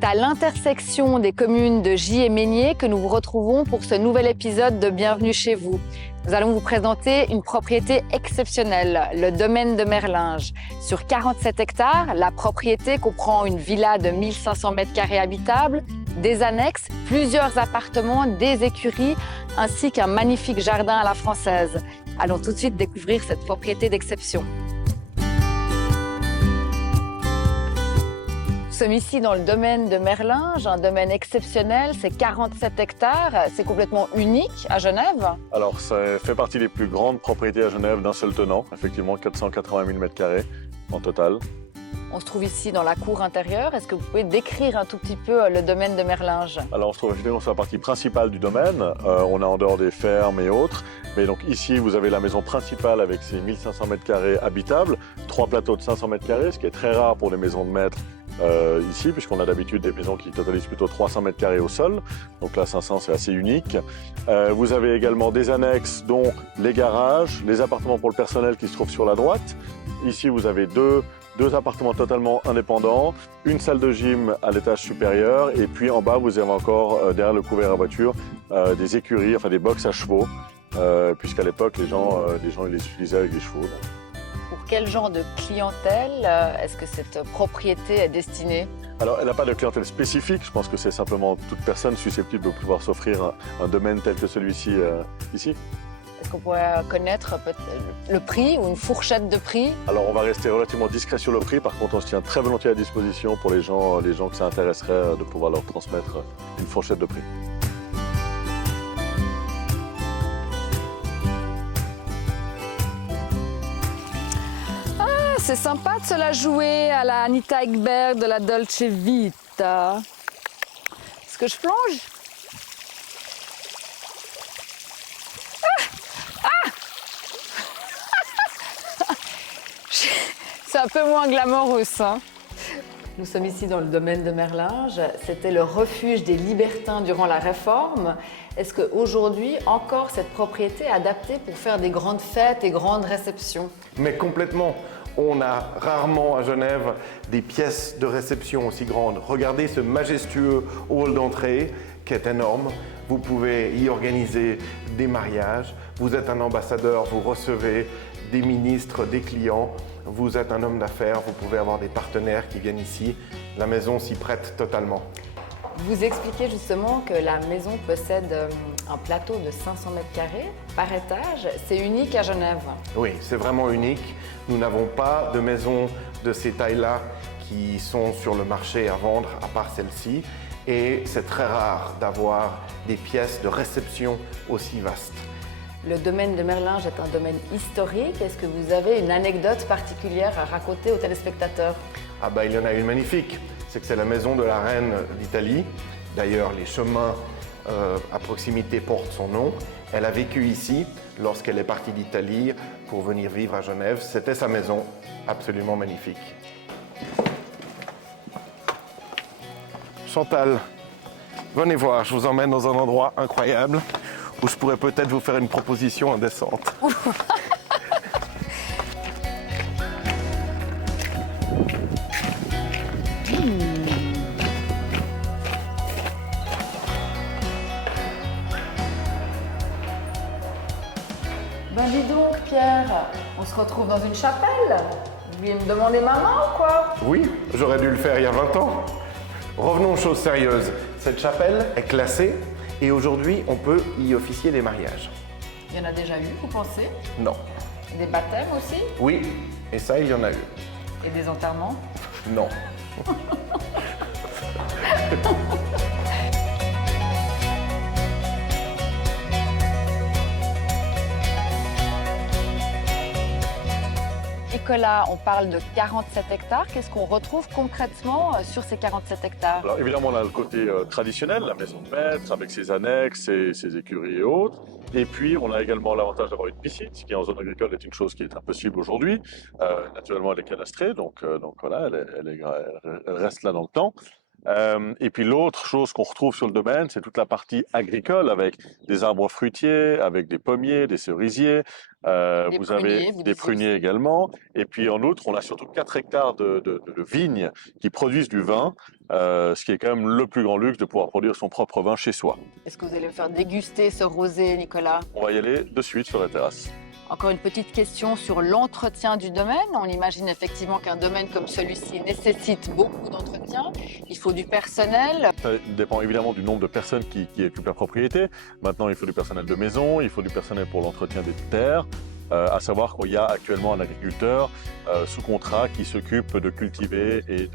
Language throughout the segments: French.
C'est à l'intersection des communes de Gy et Meigné que nous vous retrouvons pour ce nouvel épisode de Bienvenue chez vous. Nous allons vous présenter une propriété exceptionnelle, le domaine de Merlinges. Sur 47 hectares, la propriété comprend une villa de 1500 m² habitables, des annexes, plusieurs appartements, des écuries, ainsi qu'un magnifique jardin à la française. Allons tout de suite découvrir cette propriété d'exception. Nous sommes ici dans le domaine de Merlinges, un domaine exceptionnel, c'est 47 hectares, c'est complètement unique à Genève. Alors, ça fait partie des plus grandes propriétés à Genève d'un seul tenant, effectivement 480 000 m² en total. On se trouve ici dans la cour intérieure, est-ce que vous pouvez décrire un tout petit peu le domaine de Merlinges? Alors, on se trouve effectivement sur la partie principale du domaine, on est en dehors des fermes et autres, mais donc ici vous avez la maison principale avec ses 1500 m² habitables, 3 plateaux de 500 m², ce qui est très rare pour les maisons de maître. Ici, puisqu'on a d'habitude des maisons qui totalisent plutôt 300 m² au sol, donc là 500 c'est assez unique. Vous avez également des annexes dont les garages, les appartements pour le personnel qui se trouvent sur la droite. Ici vous avez deux appartements totalement indépendants, une salle de gym à l'étage supérieur et puis en bas vous avez encore derrière le couvert à voiture des écuries, enfin des box à chevaux, puisqu'à l'époque les gens ils les utilisaient avec des chevaux. Donc. Pour quel genre de clientèle est-ce que cette propriété est destinée? Alors, elle n'a pas de clientèle spécifique. Je pense que c'est simplement toute personne susceptible de pouvoir s'offrir un domaine tel que celui-ci ici. Est-ce qu'on pourrait connaître le prix ou une fourchette de prix? Alors, on va rester relativement discret sur le prix. Par contre, on se tient très volontiers à disposition pour les gens que ça intéresserait de pouvoir leur transmettre une fourchette de prix. C'est sympa de se la jouer à la Anita Ekberg de la Dolce Vita. Est-ce que je plonge? C'est un peu moins glamoreux, ça. Nous sommes ici dans le domaine de Merlinges. C'était le refuge des libertins durant la Réforme. Est-ce qu'aujourd'hui, encore, cette propriété est adaptée pour faire des grandes fêtes et grandes réceptions? Mais complètement. On a rarement à Genève des pièces de réception aussi grandes. Regardez ce majestueux hall d'entrée qui est énorme. Vous pouvez y organiser des mariages. Vous êtes un ambassadeur, vous recevez des ministres, des clients. Vous êtes un homme d'affaires, vous pouvez avoir des partenaires qui viennent ici. La maison s'y prête totalement. Vous expliquez justement que la maison possède un plateau de 500 m² par étage. C'est unique à Genève. Oui, c'est vraiment unique. Nous n'avons pas de maison de ces tailles-là qui sont sur le marché à vendre, à part celle-ci. Et c'est très rare d'avoir des pièces de réception aussi vastes. Le domaine de Merlinges est un domaine historique. Est-ce que vous avez une anecdote particulière à raconter aux téléspectateurs? Ah bah, il y en a une magnifique. C'est que c'est la maison de la reine d'Italie. D'ailleurs, les chemins à proximité portent son nom. Elle a vécu ici lorsqu'elle est partie d'Italie pour venir vivre à Genève. C'était sa maison, absolument magnifique. Chantal, venez voir, je vous emmène dans un endroit incroyable où je pourrais peut-être vous faire une proposition indécente. Ben dis donc Pierre, on se retrouve dans une chapelle. Vous vouliez me demander ma main ou quoi? Oui, j'aurais dû le faire il y a 20 ans. Revenons aux choses sérieuses. Cette chapelle est classée et aujourd'hui, on peut y officier des mariages. Il y en a déjà eu, vous pensez? Non. Des baptêmes aussi? Oui, et ça, il y en a eu. Et des enterrements? Non. Nicolas, on parle de 47 hectares. Qu'est-ce qu'on retrouve concrètement sur ces 47 hectares? Alors évidemment, on a le côté traditionnel, la maison de maître avec ses annexes, ses écuries et autres. Et puis, on a également l'avantage d'avoir une piscine, ce qui en zone agricole est une chose qui est impossible aujourd'hui. Naturellement, elle est cadastrée, donc voilà, elle reste là dans le temps. Et puis l'autre chose qu'on retrouve sur le domaine, c'est toute la partie agricole avec des arbres fruitiers, avec des pommiers, des cerisiers, Des Vous pruniers, avez vous des disiez pruniers également. Et puis en outre, on a surtout 4 hectares de vignes qui produisent du vin, ce qui est quand même le plus grand luxe de pouvoir produire son propre vin chez soi. Est-ce que vous allez me faire déguster ce rosé, Nicolas? On va y aller de suite sur la terrasse. Encore une petite question sur l'entretien du domaine. On imagine effectivement qu'un domaine comme celui-ci nécessite beaucoup d'entretien. Il faut du personnel. Ça dépend évidemment du nombre de personnes qui occupent la propriété. Maintenant, il faut du personnel de maison, il faut du personnel pour l'entretien des terres. À savoir qu'il y a actuellement un agriculteur sous contrat qui s'occupe de cultiver et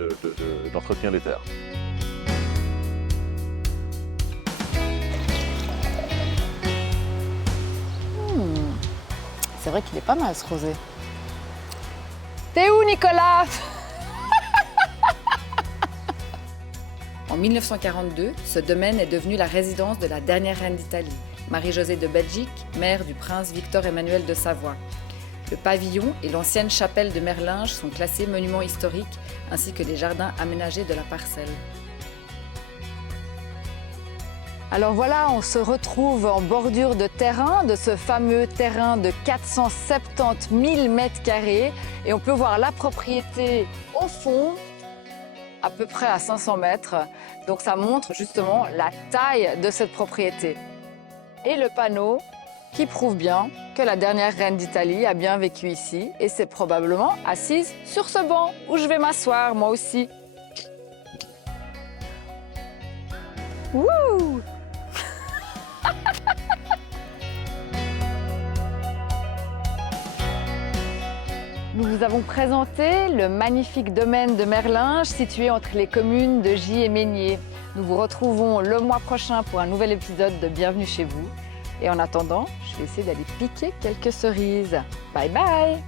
d'entretenir les terres. C'est vrai qu'il est pas mal ce rosé. T'es où, Nicolas? En 1942, ce domaine est devenu la résidence de la dernière reine d'Italie, Marie-Josée de Belgique, mère du prince Victor-Emmanuel de Savoie. Le pavillon et l'ancienne chapelle de Merlinges sont classés monuments historiques, ainsi que les jardins aménagés de la parcelle. Alors voilà, on se retrouve en bordure de terrain, de ce fameux terrain de 470 000 m², et on peut voir la propriété au fond, à peu près à 500 mètres. Donc ça montre justement la taille de cette propriété. Et le panneau qui prouve bien que la dernière reine d'Italie a bien vécu ici et s'est probablement assise sur ce banc où je vais m'asseoir moi aussi. Wouh! Nous vous avons présenté le magnifique domaine de Merlinges situé entre les communes de Gy et Meignier. Nous vous retrouvons le mois prochain pour un nouvel épisode de Bienvenue chez vous. Et en attendant, je vais essayer d'aller piquer quelques cerises. Bye bye!